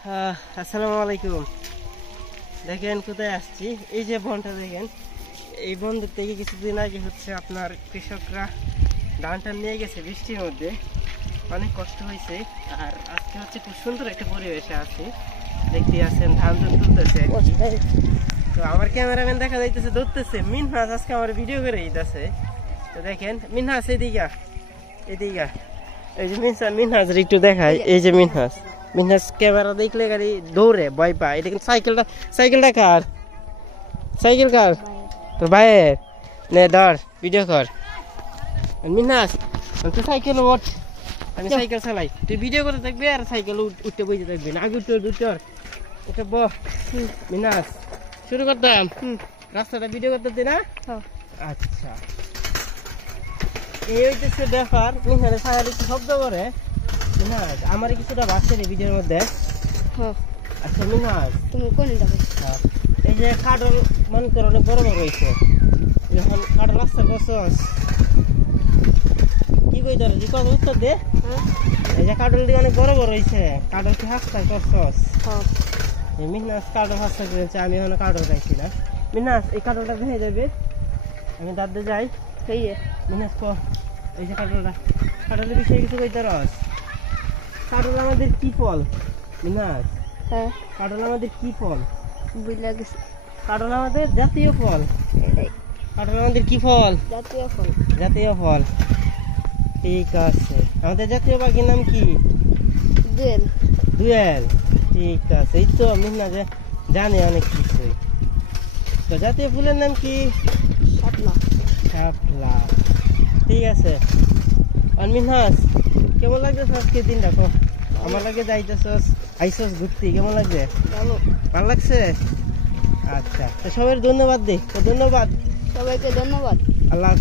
আসসালামু আলাইকুম। দেখেন কোথায় আসছি, এই যে বনটা দেখেন, এই বন থেকে কিছুদিন আগে হচ্ছে আপনার কৃষকরা ধানটা নিয়ে গেছে বৃষ্টির মধ্যে, অনেক কষ্ট হয়েছে। আর আজকে হচ্ছে খুব সুন্দর একটা পরিবেশে আছি, দেখতে আছেন ধান তো তুলতেছে। তো আমার ক্যামেরাম্যান দেখা যাইতেছে ধরতেছে মিনহাজ, আজকে আমার ভিডিও করে দিতেছে। তো দেখেন মিনহাজ এদিকে এদিকে, এই যে মিনহাজ একটু দেখায়, এই যে মিনহাজ ক্যামেরা দেখলে গাড়ি দৌড়ে ভয় পায়। এটা কিন্তু সাইকেলটা কার? সাইকেল কার? তোর ভাইয়ের? নে ধর ভিডিও কর। মিনহাজ তুই সাইকেল ওঠ, আমি সাইকেল চালাই, তুই ভিডিও করতে থাকবি আর সাইকেল উঠতে বইতে থাকবি না। আগে উঠতে উঠে মিনহাজ শুরু করতাম, রাস্তাটা ভিডিও করতে না? আচ্ছা, এই হইতেছে ব্যাপার। মিনহাজ ছায়া একটু শব্দ করে, মিনহাজ আমার কিছুটা বাসে রে ভিডিওর মধ্যে। আচ্ছা মিনহাজ তুমি কোন এই যে কাঠল মন করে অনেক বড় বড় হয়েছে, যখন কাঠল রাস্তা করছস কি কই ধরে যে কত উত্তর দে। এই যে কাঠল দিয়ে অনেক বড় বড় হয়েছে, কাঠল কি হাস্তা করছস? মিনহাজ কাঠল হাস্তা করেছে, আমি এখন কাঠল খাইছি না। মিনহাজ এই কাঠলটা ভেঙে দেবে, আমি দাঁড়তে যাই। মিনহাজ ক এই যে কাঠলের বিষয়ে কিছু কইতে রস। কাঠল আমাদের কি ফল মিনহাজ? কাঠল আমাদের কি ফল? কাঠল আমাদের জাতীয় ফল। কাঠল আমাদের কি ফল? জাতীয় ফল। ঠিক আছে, আমাদের জাতীয় পাখির নাম কি? দোয়েল। ঠিক আছে, এই তো মিনহাজ জানে অনেক কিছুই। তো জাতীয় ফুলের নাম কি? শাপলা। ঠিক আছে, আর মিনহাজ কেমন লাগতেছে আজকের দিনটা? আমার লাগে যাইতেছস আইসস ঘুরতে, কেমন লাগছে? ভালো লাগছে। আচ্ছা, তো সবাই ধন্যবাদ দে। ধন্যবাদ সবাইকে, ধন্যবাদ। আল্লাহ।